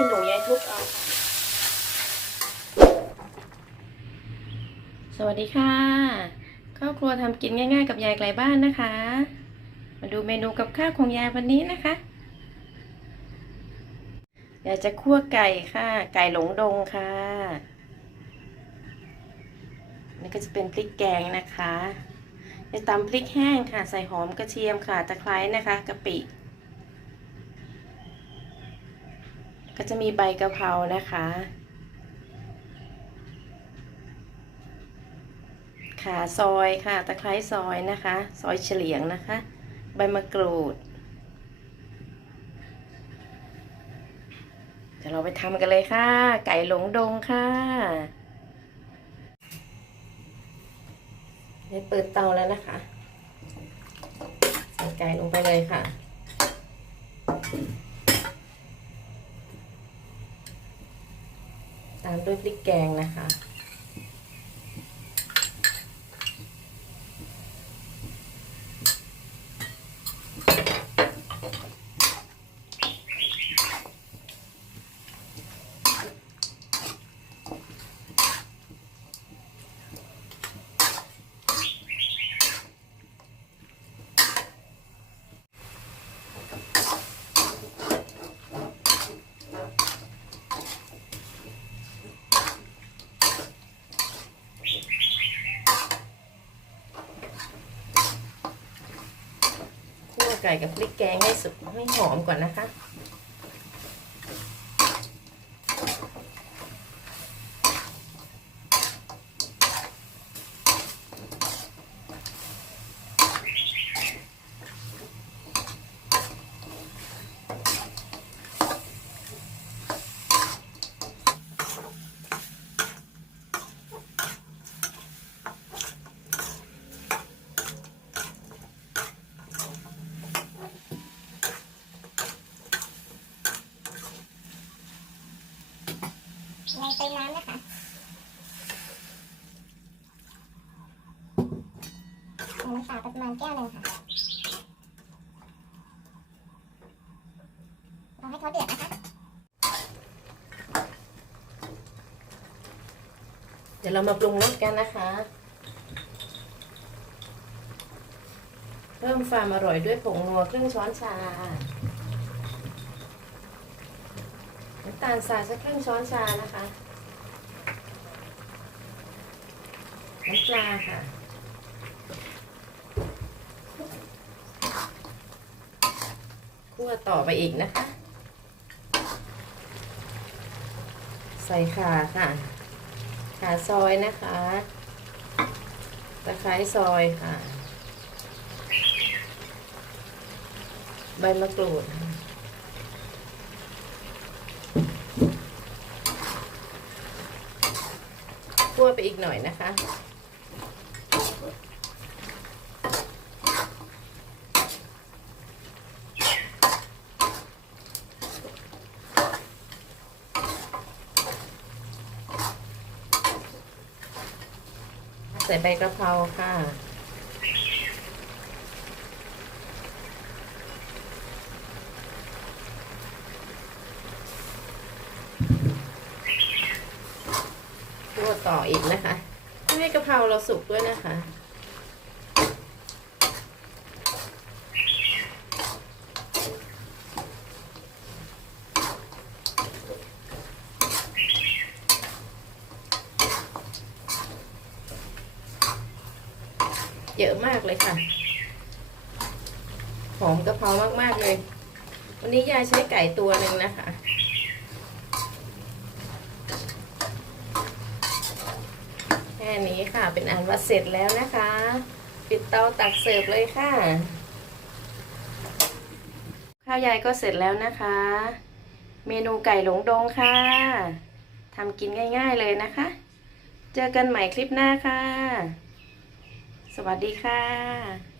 ขี้หนูยายทุบเอา สวัสดีค่ะครอบครัวทำกินง่าย ๆ กับยายไกลบ้านนะคะ มาดูเมนูกับข้าวของยายวันนี้นะคะยายจะคั่วไก่ค่ะ ไก่หลงดงค่ะนี่ก็จะเป็นพริกแกงนะคะจะตำพริกแห้งค่ะ ใส่หอมกระเทียมค่ะ ตะไคร้นะคะกะปิ ก็จะมีใบกะเพรานะคะ ขาซอยค่ะ ตะไคร้ซอยนะคะ ซอยเฉลียงนะคะ ใบมะกรูด เดี๋ยวเราไปทำกันเลยค่ะ ไก่หลงดงค่ะได้เปิดเตาแล้วนะคะ ใส่ไก่ลงไปเลยค่ะ ตามด้วยพริกแกงนะคะ ไก่กับพริกแกงให้สุกให้หอมก่อนนะคะ ใน้ำนะคะเอาน้ำตาลประมาณแก้วหนึ่งค่ะรอให้เขาเดือดนะคะเดี๋ยวเรามาปรุงรสกันนะคะ เพิ่มความอร่อยด้วยผงนัวครึ่งช้อนชาน้ำตาลทรายสักครึ่งช้อนชานะคะ น้ำปลาค่ะคั่วต่อไปอีกนะคะ ใส่ข่าค่ะขาซอยนะคะตะไคร้ซอยค่ะ ใบมะกรูดคั่วไปอีกหน่อยนะคะ ใส่ใบกระเพราค่ะ คั่วต่ออีกนะคะให้กระเพราเราสุกด้วยนะคะ เยอะมากเลยค่ะ หอมกระเพรามากๆเลย วันนี้ยายใช้ไก่ตัวหนึ่งนะคะ แค่นี้ค่ะ เป็นอันว่าเสร็จแล้วนะคะ ปิดเตาตักเสิร์ฟเลยค่ะ ข้าวยายก็เสร็จแล้วนะคะ เมนูไก่หลงดงค่ะทำกินง่าย ๆเลยนะคะ เจอกันใหม่คลิปหน้าค่ะ สวัสดีค่ะ